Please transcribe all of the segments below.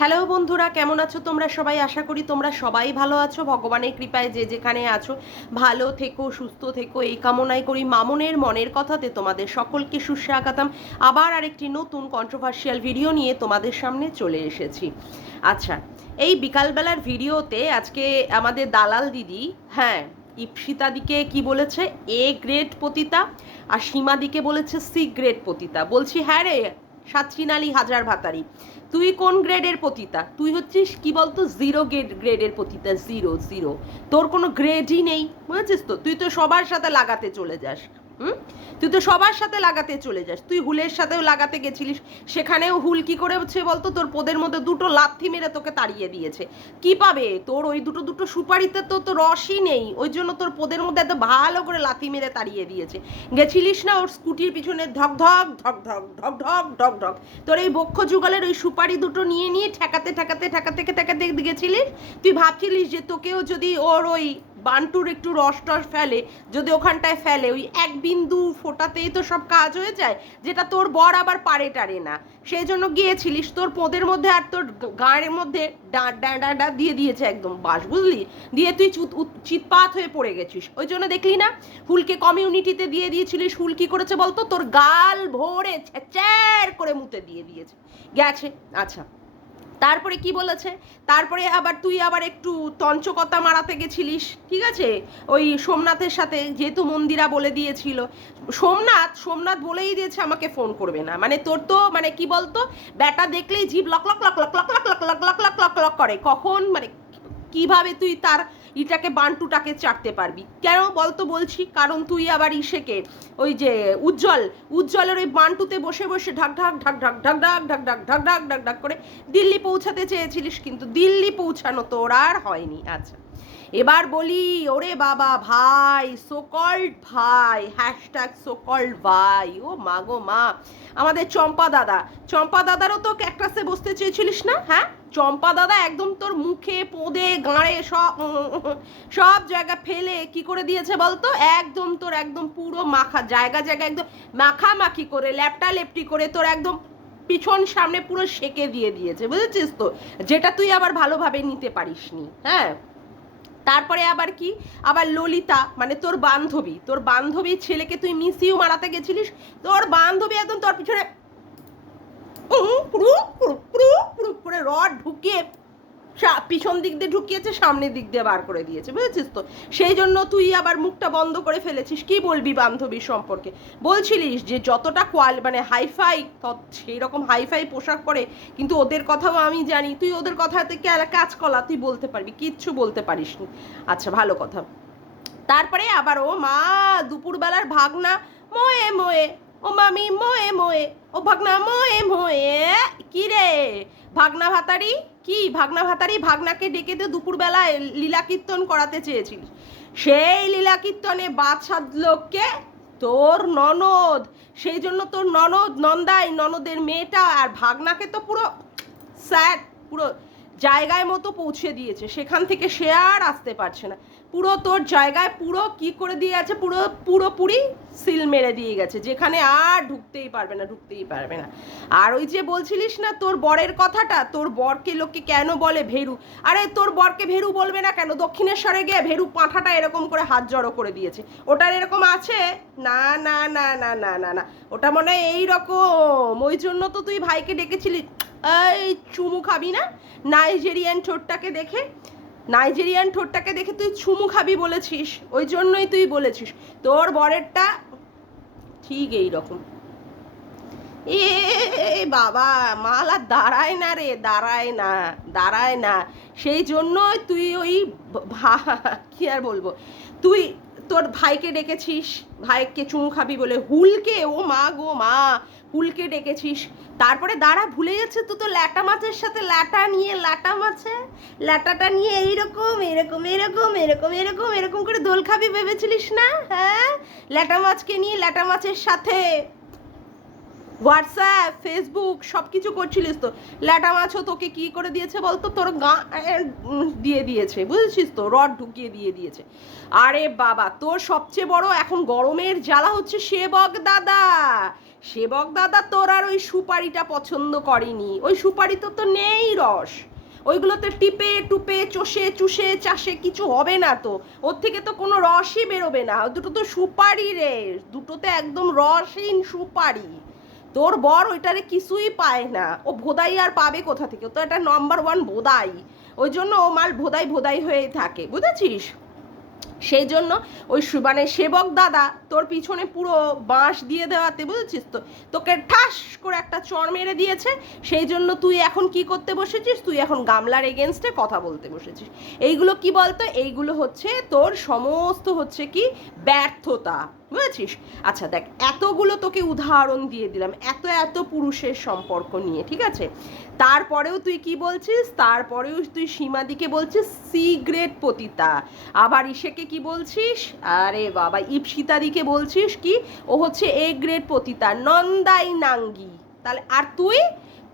Hello বন্ধুরা, কেমন আছো তোমরা সবাই? আশা করি তোমরা সবাই ভালো আছো। ভগবানের কৃপায় যে যেখানে আছো ভালো থেকো, সুস্থ থেকো, এই কামনাই করি। মামনের মনের কথাতে তোমাদের সকলকে সুস্বাগতম। আবার আরেকটি নতুন কন্ট্রোভার্সিয়াল ভিডিও নিয়ে তোমাদের সামনে চলে এসেছি। আচ্ছা, এই বিকালবেলার ভিডিওতে আজকে আমাদের দালাল দিদি, হ্যাঁ, ইপসিতাদিকে কি বলেছে? এ গ্রেড পতিতা, আর সীমাদিকে বলেছে সি গ্রেড পতিতা। বলছি হ্যাঁ রে সাতরিন আলী হাজার ভাতারি, তুই কোন গ্রেডের পতিতা? তুই হচ্ছিস কি বলতো, জিরো গ্রেডের পতিতা। জিরো জিরো, তোর কোনো গ্রেডই নেই, বুঝেছিস তো? তুই তো সবার সাথে লাগাতে চলে যাস। তুই তো সবার সাথে লাগাতে চলে যাস। তুই হুলের সাথেও লাগাতে গেছিলিস, সেখানেও হুল কি করে হচ্ছে বলতো? তোর পোদের মধ্যে দুটো লাথি মেরে তোকে তাড়িয়ে দিয়েছে। কি পাবে তোর ওই দুটো দুটো সুপারিতে? তো তোর রসই নেই, ওই জন্য তোর পোদের মধ্যে এত ভালো করে লাথি মেরে তাড়িয়ে দিয়েছে। গেছিলিস না ওর স্কুটির পিছনে ধক ধক ধক ধক ধক ধক ধক ধক, তোর এই বক্ষ যুগলের ওই সুপারি দুটো নিয়ে নিয়ে ঠেকাতে ঠেকাতে ঠেকাতে ঠেকাতে গেছিলিস। তুই ভাবছিলিস যে তোকেও যদি ওর ওই বান্টুর একটু রস টস ফেলে, যদি ওখানটায় ফেলে, ওই এক বিন্দু ফোটাতেই তো সব কাজ হয়ে যায়, যেটা তোর বর আবার পারে টারে না। সেই জন্য গিয়েছিলিস, তোর পোদের মধ্যে আর তোর গাঁড়ের মধ্যে ডাঁটা দিয়ে দিয়েছে একদম বাস, বুঝলি? দিয়ে তুই চিৎপাত হয়ে পড়ে গেছিস। ওই জন্য দেখলি না হুলকে কমিউনিটিতে দিয়ে দিয়েছিলিস। হুল কি করেছে বলতো? তোর গাল ভরে চ্যার করে মুতে দিয়ে দিয়েছে গেছে। আচ্ছা, তারপরে কি বলেছে? তারপরে আবার তুই আবার একটু তঞ্চকতা মারাতে গেছিলিস, ঠিক আছে? ওই সোমনাথের সাথে, যেহেতু মন্দিরা বলে দিয়েছিল, সোমনাথ বলেই দিয়েছে আমাকে ফোন করবে না। মানে তোর তো মানে কি বলতো, ব্যাটা দেখলেই জিভ lock lock lock lock lock lock lock lock lock lock lock lock করে। কখন মানে কিভাবে তুই তার ইটাকে বান্টুটাকে চাটতে পারবি? কেন বলতো? বলছি কারণ তুই আবার ইসেকে, ওই যে উজ্জ্বলের ওই বান্টুতে বসে বসে ঢাক ঢাক ঢাক ঢাক ঢাক ঢাক ঢাক ঢাক ঢাক ঢাক ঢাক ঢাক করে দিল্লি পৌঁছাতে চেয়েছিলিস, কিন্তু দিল্লি পৌঁছানো তোর আর হয়নি। আচ্ছা, এবার বলি, ওরে বাবা ভাই, সোকল্ড ভাই, হ্যাশট্যাগ সোকল্ড ভাই, ও মা গো মা, আমাদের চম্পা দাদারও তো ক্যাকটাসে বসতে চেয়েছিলিস না? হ্যাঁ, চম্পা দাদা একদম তোর মুখে পোদে গাঁড়ে সব জায়গা ফেলে কি করে দিয়েছে বলতো? একদম তোর একদম পুরো মাখা জায়গা একদম মাখামাখি করে ল্যাপটা লেপটি করে তোর একদম পিছন সামনে পুরো সেকে দিয়ে দিয়েছে, বুঝেছিস তো? যেটা তুই আবার ভালোভাবে নিতে পারিসনি। হ্যাঁ, তারপরে আবার কি, আবার ললিতা মানে তোর বান্ধবীর ছেলেকে তুই মিসিউ মারাতে গেছিলিস। তোর বান্ধবী একদম তোর পিছনে পুরো পুরো পুরো পুরো করে রড ঢুকিয়ে পিছন দিক দিয়ে ঢুকিয়েছে, সামনের দিক দিয়ে বার করে দিয়েছে, বুঝেছিস তো? সেই জন্য তুই আবার মুখটা বন্ধ করে ফেলেছিস। কি বলবি বান্ধবীর সম্পর্কে? বলছিলিস যে যতটা মানে হাইফাই, সেই রকম হাইফাই পোশাক পরে, কিন্তু ওদের কথাও আমি জানি। তুই ওদের কথা থেকে কাজকলা তুই বলতে পারবি? কিচ্ছু বলতে পারিস নি। আচ্ছা, ভালো কথা। তারপরে আবার ও মা, দুপুরবেলার ভাগনা মোয়ে মোয়ে, ও মামি মোয়ে মোয়ে, ও ভাগনা মোয়ে মোয়ে। কি রে ভাগনা ভাতারি, কি ভাগনা ভাতারি? ভাগনাকে ডেকে দিয়ে দুপুরবেলায় লীলা কীর্তন করাতে চেয়েছিলিস। সেই লীলা কীর্তনে বাদ সাধলোকে তোর ননদ। সেই জন্য তোর নন্দাই, ননদের মেয়েটা আর ভাগনাকে তো পুরো স্যাট, পুরো জায়গায় মতো পৌঁছে দিয়েছে। সেখান থেকে সে আর আসতে পারছে না। পুরো তোর জায়গায় পুরো কি করে দিয়ে গেছে, পুরোপুরি সিল মেরে দিয়ে গেছে, যেখানে আর ঢুকতেই পারবে না। আর ওই যে বলছিলিস না তোর বরের কথাটা, তোর বরকে লোকে কেন বলে ভেরু? আরে তোর বরকে ভেরু বলবে না কেন? দক্ষিণেশ্বরে গিয়ে ভেরু পাঁঠাটা এরকম করে হাত জড়ো করে দিয়েছে। ওটার এরকম আছে? না না না না না না না, ওটা মনে হয় এইরকম। ওই জন্য তো তুই ভাইকে ডেকেছিলি। এই চুমু খাবি না? নাইজেরিয়ান ঠোঁটটাকে দেখে তুই চুমু খাবি বলেছিস। ওই জন্যই তুই বলেছিস তোর বরেরটা ঠিক এই রকম। এ বাবা, মাল আর দাঁড়ায় না। সেই জন্যই তুই ওই কি আর বলবো, তুই তোর ভাইকে ডেকেছিস, ভাইকে চুমু খাবি বলে। হুলকে, ও মা গো মা, হুলকে ডেকেছিস। তারপরে দাঁড়া, ভুলে যাচ্ছে তুই তো ল্যাটা মাছের সাথে ল্যাটাটা নিয়ে এরকম করে দোল খাবি ভেবেছিলিস না? হ্যাঁ, ল্যাটা মাছকে নিয়ে ল্যাটা মাছের সাথে হোয়াটসঅ্যাপ, ফেসবুক সব কিছু করছিলিস তো। ল্যাটা মাছও তোকে কি করে দিয়েছে বলতো, তোর গা দিয়ে দিয়েছে, বুঝেছিস তো, রড ঢুকিয়ে দিয়ে দিয়েছে। আরে বাবা, তোর সবচেয়ে বড় এখন গরমের জ্বালা হচ্ছে সেবক দাদা। সেবক দাদা তোর আর ওই সুপারিটা পছন্দ করেনি। ওই সুপারি তো নেই রস, ওইগুলোতে টিপে টুপে চষে চুষে চাষে কিছু হবে না তো, ওর থেকে তো কোনো রসই বেরোবে না। দুটো তো সুপারি রে, দুটোতে একদম রসহীন সুপারি। তোর বর ওইটারে কিছুই পায় না, ও ভোদাই আর পাবে কোথা থেকে, তো এটা নাম্বার ওয়ান ভোদাই। ওই জন্য ও মাল ভোদাই ভোদাই হয়েই থাকে, বুঝেছিস। সেই জন্য ওই মানে সেবক দাদা তোর পিছনে পুরো বাঁশ দিয়ে দেওয়াতে, বুঝেছিস তো, তোকে ঠাস করে একটা চড় মেরে দিয়েছে। সেই জন্য তুই এখন কি করতে বসেছিস, তুই এখন গামলার এগেনস্টে কথা বলতে বসেছিস। এইগুলো কি বলতো, এইগুলো হচ্ছে তোর সমস্ত হচ্ছে কি ব্যর্থতা, বুঝেছিস। আচ্ছা দেখ, এতগুলো তোকে উদাহরণ দিয়ে দিলাম এত এত পুরুষের সম্পর্ক নিয়ে, ঠিক আছে। তারপরেও তুই কি বলছিস, তারপরেও তুই সীমাদিকে বলছিস সি গ্রেড পতিতা। আবার ইসেকে কি বলছিস, আরে বাবা ইপসিতাদিকে বলছিস কি ও হচ্ছে এ গ্রেড পতিতা, নন্দাই নাঙ্গি। তাহলে আর তুই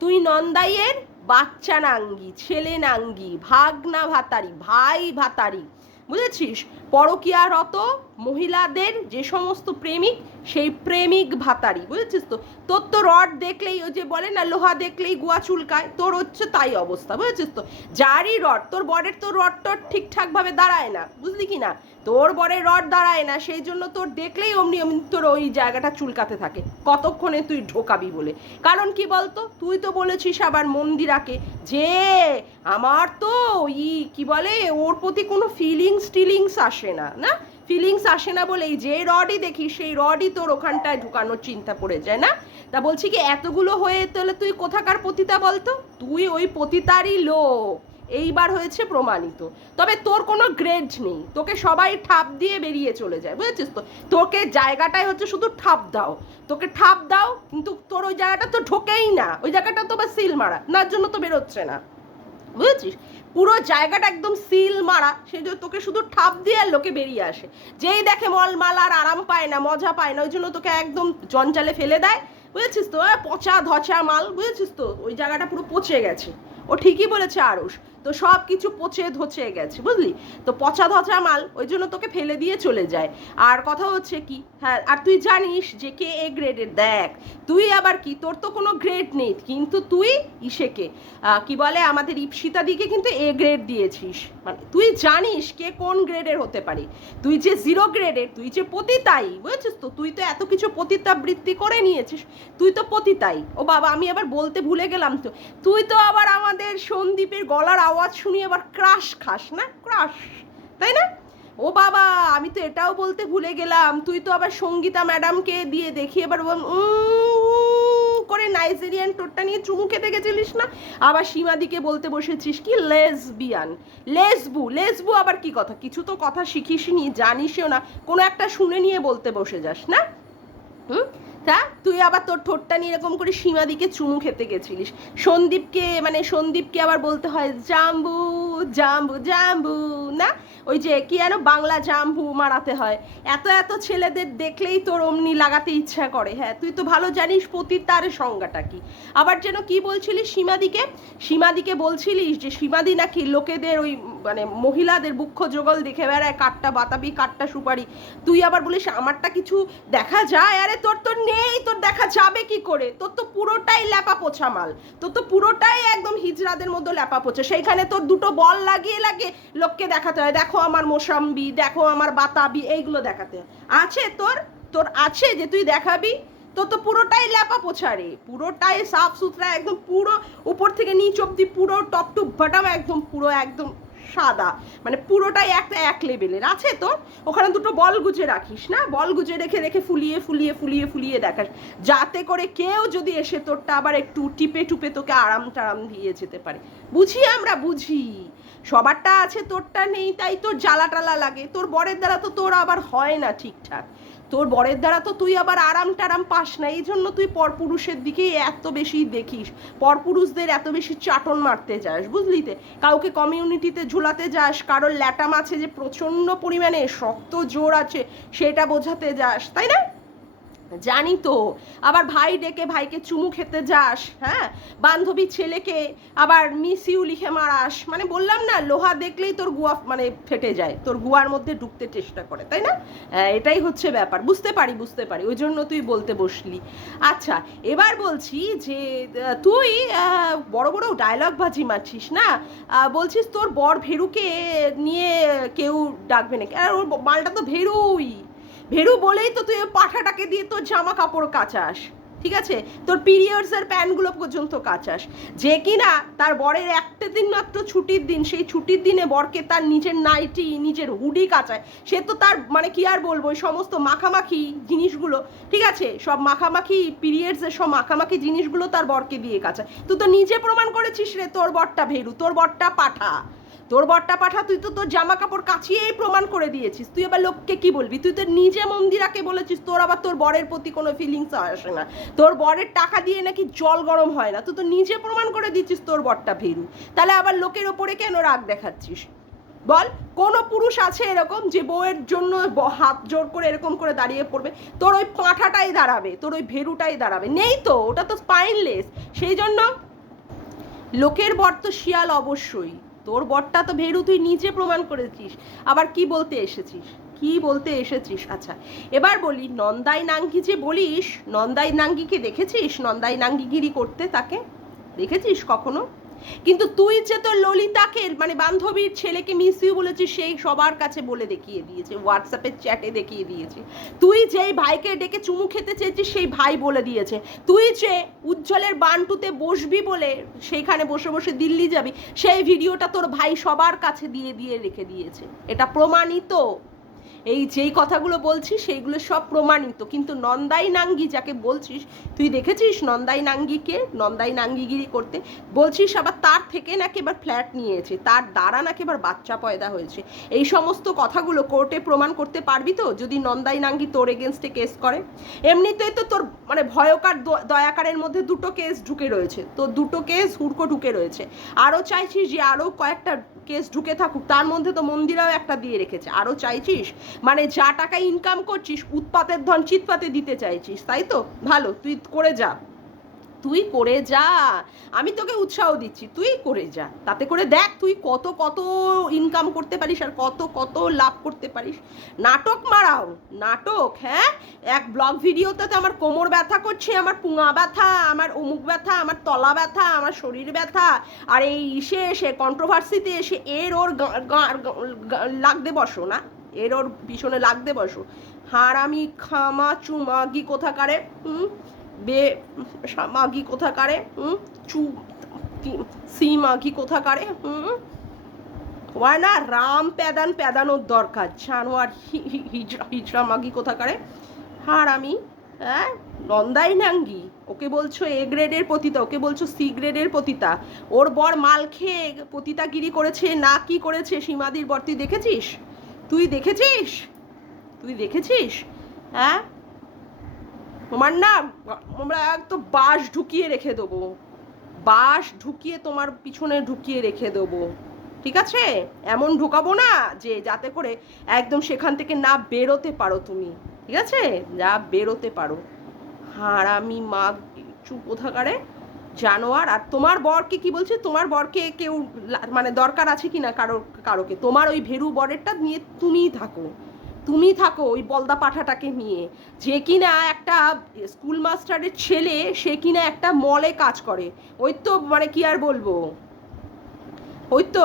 তুই নন্দাইয়ের বাচ্চা নাঙ্গি, ছেলে নাঙ্গি, ভাগনা ভাতারি, ভাই ভাতারি, বুঝেছিস। পরকীয়ারত মহিলাদের যে সমস্ত প্রেমিক, সেই প্রেমিক ভাতারি, বুঝেছিস তো। তোর তো রড দেখলেই, ওই যে বলে না লোহা দেখলেই গুয়া চুলকায়, তোর হচ্ছে তাই অবস্থা, বুঝেছিস তো। যারই রড, তোর বরের তো রড টড ঠিকঠাকভাবে দাঁড়ায় না, বুঝলি কি না, তোর বরের রড দাঁড়ায় না, সেই জন্য তোর দেখলেই অমনি অমনি তোর ওই জায়গাটা চুলকাতে থাকে, কতক্ষণে তুই ঢোকাবি বলে। কারণ কি বলতো, তুই তো বলেছিস আবার মন্দিরাকে যে আমার তো ওই কি বলে ওর প্রতি কোনো ফিলিংস আসে না, না ফিলিংস আসে না বলেই যে রডই দেখি সেই রডই তোর ওখানটায় ঢুকানোর চিন্তা পড়ে যায় না। তা বলছি কি এতগুলো হয়ে তাহলে তুই কোথাকার পতিতা বলতো, তুই ওই পতিতারই লোক, এইবার হয়েছে প্রমাণিত। তবে তোর কোনো গ্রেড নেই, তোকে সবাই ঠাপ দিয়ে বেরিয়ে চলে যায়, বুঝেছিস তো। তোকে জায়গাটায় হচ্ছে শুধু ঠাপ দাও, তোকে ঠাপ দাও, কিন্তু তোর ওই জায়গাটা তো ঢোকেই না, ওই জায়গাটা তো বা সিল মারা, নার জন্য তো বেরোচ্ছে না, বুঝেছিস। পুরো জায়গাটা একদম সিল মারা, সেই জন্য তোকে শুধু ঠাপ দিয়ে আর লোকে বেরিয়ে আসে, যেই দেখে মলমাল আর আরাম পায় না, মজা পায় না, ওই জন্য তোকে একদম জঞ্জালে ফেলে দেয়, বুঝেছিস তো। পচা ধচা মাল, বুঝেছিস তো, ওই জায়গাটা পুরো পচে গেছে। ও ঠিকই বলেছে আরুষ, তো সব কিছু পচে ধচে গেছে, বুঝলি তো, পচা ধচা মাল, ওই জন্য তোকে ফেলে দিয়ে চলে যায়। আর কথা হচ্ছে কি, হ্যাঁ, আর তুই জানিস যে কে এ গ্রেডের, দেখ তুই আবার কি, তোর তো কোনো গ্রেড নেই, কিন্তু তুই ইসেকে কি বলে আমাদের ইপসিতা দিকে কিন্তু এ গ্রেড দিয়েছিস, মানে তুই জানিস কে কোন গ্রেডের হতে পারে। তুই যে জিরো গ্রেডের, তুই যে পতিতাই, বুঝেছিস তো, তুই তো এত কিছু পতিতাবৃত্তি করে নিয়েছিস, তুই তো পতিতাই। ও বাবা, আমি আবার বলতে ভুলে গেলাম তো, তুই তো আবার আমাদের সন্দীপের গলার আওয়াজ শুনিয়ে আবার ক্রাশ খাস না, ক্রাশ, তাই না। ও বাবা, আমি তো এটাও বলতে ভুলে গেলাম, তুই তো আবার সঙ্গীতা ম্যাডামকে দিয়ে দেখি এবার করে নাইজেরিয়ান টোটটা নিয়ে চুমু খেতে গেছিলিস না, আবার সীমাদিকে বলতে বসেছিস কি লেসবিয়ান, লেসবু আবার কি কথা, কিছু তো কথা শিখিসনি, জানিসও না, কোনো একটা শুনে নিয়ে বলতে বসে যাস না। হুম, তা তুই আবার তোর ঠোঁটটা নিয়ে এরকম করে সীমাদিকে চুমু খেতে গেছিলিস, সন্দীপকে আবার বলতে হয় জাম্বু জাম্বু জাম্বু, না ওই যে কি যেন বাংলা জাম্বু মারাতে হয়। এত এত ছেলেদের দেখলেই তোর অমনি লাগাতে ইচ্ছা করে। হ্যাঁ, তুই তো ভালো জানিস পতিতার সংজ্ঞাটা কি। আবার যেন কি বলছিলিস সীমাদিকে বলছিলিস যে সীমাদি নাকি লোকেদের ওই মানে মহিলাদের বুক্ষ যোগল দেখে বেড়ায়, কাঠটা বাতাবি কাঠটা সুপারি, তুই আবার বলিস আমারটা কিছু দেখা যায়। আরে তোর তো নেই, তোর দেখা যাবে কি করে, তোর তো পুরোটাই ল্যাপা পোছা মাল, তোর তো পুরোটাই একদম হিজড়াদের মধ্যে ল্যাপা পোছা, সেইখানে তোর দুটো বল লাগিয়ে লোককে দেখাতে হয়, দেখো আমার মোসাম্বি, দেখো আমার বাতাবি, এইগুলো দেখাতে হয়। আছে তোর তোর আছে যে তুই দেখাবি, তোর তো পুরোটাই ল্যাপা পোছা রে, পুরোটাই সাফ সুতরা, একদম পুরো উপর থেকে নিচ অব্দি পুরো টপ টু বটম একদম পুরো একদম সাদা, মানে পুরোটাই একটা এক লেভেলের আছে তোর। ওখানে দুটো বল গুজে রাখিস না, বল গুজে রেখে রেখে ফুলিয়ে ফুলিয়ে ফুলিয়ে ফুলিয়ে দেখাস, যাতে করে কেউ যদি এসে তোরটা আবার একটু টিপে টুপে তোকে আরাম টারাম দিয়ে যেতে পারে। বুঝি, আমরা বুঝি, সবারটা আছে তোরটা নেই, তাই তোর জ্বালা টালা লাগে। তোর বরের দ্বারা তো তোর আবার হয় না ঠিকঠাক, তোর বরের দ্বারা তো তুই আবার আরাম টারাম পাস না, এই জন্য তুই পরপুরুষের দিকেই এত বেশি দেখিস, পরপুরুষদের এত বেশি চাটন মারতে যাস, বুঝলি তে, কাউকে কমিউনিটিতে ঝুলাতে যাস, কারোর ল্যাটাম আছে যে প্রচণ্ড পরিমাণে শক্ত জোর আছে সেটা বোঝাতে যাস, তাই না। জানি তো, আবার ভাই ডেকে ভাইকে চুমু খেতে যাস, হ্যাঁ, বান্ধবীর ছেলেকে আবার মিস ইউ লিখে মারাস, মানে বললাম না, লোহা দেখলেই তোর গুয়া মানে ফেটে যায়, তোর গুয়ার মধ্যে ঢুকতে চেষ্টা করে, তাই না? এটাই হচ্ছে ব্যাপার, বুঝতে পারি, ওই জন্য তুই বলতে বসলি। আচ্ছা, এবার বলছি যে তুই বড় বড় ডায়লগ বাজি মারছিস না, বলছিস তোর বর ভেরুকে নিয়ে কেউ ডাকবে নাকি, আর ওর মালটা তো ভেরুই, ভেরু বলেই তো তুই পাঠাটাকে দিয়ে তোর জামা কাপড় কাচাস, ঠিক আছে, তোর পিরিয়ডসের প্যান্টগুলো পর্যন্ত কাচাস, যে কিনা তার বরের একটা দিন মাত্র ছুটির দিন, সেই ছুটির দিনে বরকে তার নিজের নাইটি নিজের হুডি কাচায়, সে তো তার মানে কি আর বলবো, ওই সমস্ত মাখামাখি জিনিসগুলো, ঠিক আছে, সব মাখামাখি পিরিয়ডসের সব মাখামাখি জিনিসগুলো তার বরকে দিয়ে কাচায়। তুই তো নিজে প্রমাণ করেছিস রে তোর বরটা ভেরু, তোর বরটা পাঠা, তোর বরটা পাঠা, তুই তো তোর জামা কাপড় কাচিয়েই প্রমাণ করে দিয়েছিস, তুই আবার লোককে কি বলবি, তুই তো নিজে মন্দিরাকে বলেছিস তোর আবার তোর বরের প্রতি কোনো ফিলিংস আসে না, তোর বরের টাকা দিয়ে নাকি জল গরম হয় না, তুই তো নিজে প্রমাণ করে দিচ্ছিস তোর বরটা ভেরু, তাহলে আবার লোকের ওপরে কেন রাগ দেখাচ্ছিস বল? কোন পুরুষ আছে এরকম যে বউয়ের জন্য হাত জোর করে এরকম করে দাঁড়িয়ে পড়বে? তোর ওই পাঁঠাটাই দাঁড়াবে, তোর ওই ভেরুটাই দাঁড়াবে, নেই তো, ওটা তো স্পাইনলেস, সেই জন্য লোকের বর তো শিয়াল অবশ্যই, তোর বরটা তো ভেরু, তুই নিজে প্রমাণ করেছিস, আবার কি বলতে এসেছিস? আচ্ছা, এবার বলি, নন্দাই নাঙ্গি যে বলিস, নন্দাই নাঙ্গিকে দেখেছিস নন্দাই নাঙ্গিগিরি করতে? তাকে দেখেছিস কখনো? কিন্তু তুই যে তোর ললিতাকে মানে বান্ধবীর ছেলেকে মিস ইউ বলেছিস, সেই সবার কাছে বলে দেখিয়ে দিয়েছে, হোয়াটসঅ্যাপের চ্যাটে দেখিয়ে দিয়েছে, তুই যেই ভাইকে ডেকে চুমু খেতে চেয়েছিস সেই ভাই বলে দিয়েছে, তুই যে উজ্জ্বলের বান্টুতে বসবি বলে সেইখানে বসে বসে দিল্লি যাবি, সেই ভিডিওটা তোর ভাই সবার কাছে দিয়ে রেখে দিয়েছে, এটা প্রমাণিত, এই যেই কথাগুলো বলছিস সেইগুলো সব প্রমাণিত। কিন্তু নন্দাই নাঙ্গি যাকে বলছিস, তুই দেখেছিস নন্দাই নাঙ্গিকে নন্দাই নাঙ্গিগিরি করতে? বলছিস আবার তার থেকে নাকি এবার ফ্ল্যাট নিয়েছে, তার দ্বারা নাকি এবার বাচ্চা পয়দা হয়েছে, এই সমস্ত কথাগুলো কোর্টে প্রমাণ করতে পারবি তো যদি নন্দাই নাঙ্গি তোর এগেনস্টে কেস করে? এমনিতেই তো তোর মানে ভয়কার দয়াকারের মধ্যে দুটো কেস ঢুকে রয়েছে, তোর দুটো কেস হুড়কো ঢুকে রয়েছে, আরও চাইছিস যে আরও কয়েকটা কেস ঢুকে থাকুক, তার মধ্যে তো মন্দিরাও একটা দিয়ে রেখেছে, আরও চাইছিস, মানে যা টাকা ইনকাম করছিস উৎপাতের ধন চিৎপাতে দিতে চাইছিস, তাই তো? ভালো, তুই করে যা, আমি তোকে উৎসাহ দিচ্ছি, তুই করে যা, তাতে করে দেখ তুই কত কত ইনকাম করতে পারিস আর কত কত লাভ করতে পারিস। নাটক মারাও, নাটক, হ্যাঁ, এক ব্লগ ভিডিওতে তো আমার কোমর ব্যথা করছে, আমার পুঙা ব্যথা, আমার অমুক ব্যথা, আমার তলা ব্যথা, আমার শরীর ব্যথা, আর এই এসে কন্ট্রোভার্সিতে এসে এর ওর লাগতে বসো না, এর ওর পিছনে লাগতে বসো, হারামি খামা চুমাগি কোথাকারে, বে মাগি কোথাকারে, চু সি মাগি কোথাকারে, ওয়ার না রাম প্যাদানোর দরকার, জানোয়ার হিজড়া মাগি কোথাকারে, হারামি, হ্যাঁ, নন্দাই নাঙ্গি, ওকে বলছো এ গ্রেডের পতিতা, ওকে বলছো সি গ্রেডের পতিতা, ওর বর মাল খেয়ে পতিতাগিরি করেছে না কি করেছে সীমাদির বর, তুই দেখেছিস, হ্যাঁ, তোমার না আমরা একদম বাঁশ ঢুকিয়ে রেখে দেবো, বাঁশ ঢুকিয়ে তোমার পিছনে ঢুকিয়ে রেখে দেবো, ঠিক আছে? এমন ঢুকাবো না যে যাতে করে একদম সেখান থেকে না বেরোতে পারো তুমি, ঠিক আছে, যা বেরোতে পারো, হারামি মা চুপ কোথাকারে জানোয়ার। আর তোমার বরকে কি বলছে, তোমার বরকে কেউ মানে দরকার আছে কি না কারোকে, তোমার ওই ভেরু বরেরটা নিয়ে তুমি থাকো ওই বলদা পাঠাটাকে নিয়ে, যে কিনা একটা স্কুল মাস্টারের ছেলে, সে কিনা একটা মলে কাজ করে, ওই তো মানে কি আর বলবো, ওই তো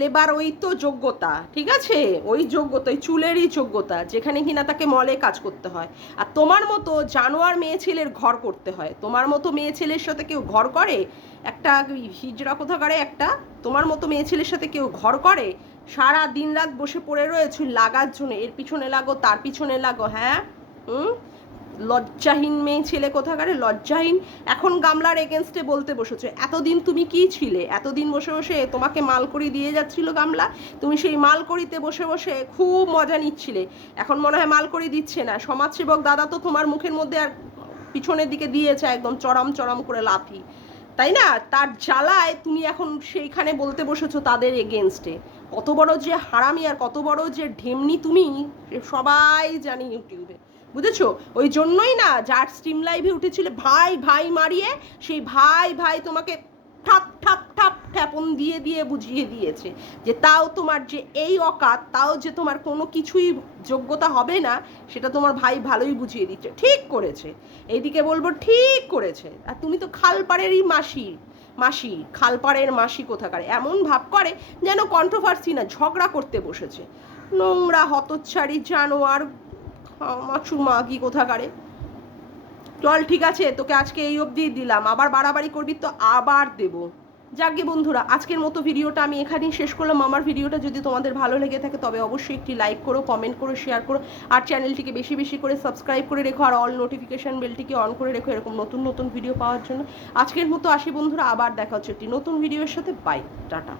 লেবার, ওই তো যোগ্যতা, ঠিক আছে, ওই যোগ্যতা, ওই চুলেরই যোগ্যতা, যেখানে কিনা তাকে মলে কাজ করতে হয়, আর তোমার মতো জানোয়ার মেয়ে ছেলের ঘর করতে হয়, তোমার মতো মেয়ে ছেলের সাথে কেউ ঘর করে? একটা হিজড়া কোথাকারে একটা, তোমার মতো মেয়ে ছেলের সাথে কেউ ঘর করে? সারা দিন রাত বসে পড়ে রয়েছে লাগার জন্য, এর পিছনে লাগো তার পিছনে লাগো, হ্যাঁ, লজ্জাহীন মেয়ে ছেলে কোথাকারে, লজ্জাহীন, এখন গামলার এগেনস্টে বলতে বসেছো, এতদিন তুমি কি ছিলে? এতদিন বসে বসে তোমাকে মালকড়ি দিয়ে যাচ্ছিল গামলা, তুমি সেই মালকড়িতে বসে বসে খুব মজা নিচ্ছিলে, এখন মনে হয় মালকড়ি দিচ্ছে না, সমাজসেবক দাদা তো তোমার মুখের মধ্যে আর পিছনের দিকে দিয়েছে একদম চড়াম চড়াম করে লাথি, তাই না? তার জ্বালায় তুমি এখন সেইখানে বলতে বসেছো তাদের এগেনস্টে, কত বড় যে হারামি আর কত বড় যে ঢেমনি তুমি সবাই জানি ইউটিউবে, বুঝেছো? ওই জন্যই না যার স্ট্রিম লাইভে উঠেছিল ভাই ভাই মারিয়ে, সেই ভাই ভাই তোমাকে ঠাপ ঠাপ ঠাপ ঠ্যাপন দিয়ে দিয়ে বুঝিয়ে দিয়েছে যে তাও তোমার যে এই অকাত, তাও যে তোমার কোনো কিছুই যোগ্যতা হবে না, সেটা তোমার ভাই ভালোই বুঝিয়ে দিচ্ছে। ঠিক করেছে, এইদিকে বলবো ঠিক করেছে। আর তুমি তো খালপাড়েরই মাসি খালপাড়ের মাসি কোথাকার, এমন ভাব করে যেন কন্ট্রোভার্সি না, ঝগড়া করতে বসেছে। নোংরা হতচ্ছাড়ি জানোয়ার মাছুমা কি কোথাকারে। চল ঠিক আছে, তোকে আজকে এই অবধি দিলাম, আবার বাড়াবাড়ি করবি তো আবার দেবো। যাকে বন্ধুরা, আজকের মতো ভিডিওটা আমি এখানেই শেষ করলাম। আমার ভিডিওটা যদি তোমাদের ভালো লেগে থাকে তবে অবশ্যই একটি লাইক করো, কমেন্ট করো, শেয়ার করো, আর চ্যানেলটিকে বেশি বেশি করে সাবস্ক্রাইব করে রেখো, আর অল নোটিফিকেশান বেলটিকে অন করে রেখো এরকম নতুন নতুন ভিডিও পাওয়ার জন্য। আজকের মতো আসি বন্ধুরা, আবার দেখা হচ্ছে একটি নতুন ভিডিওর সাথে। Bye, tata.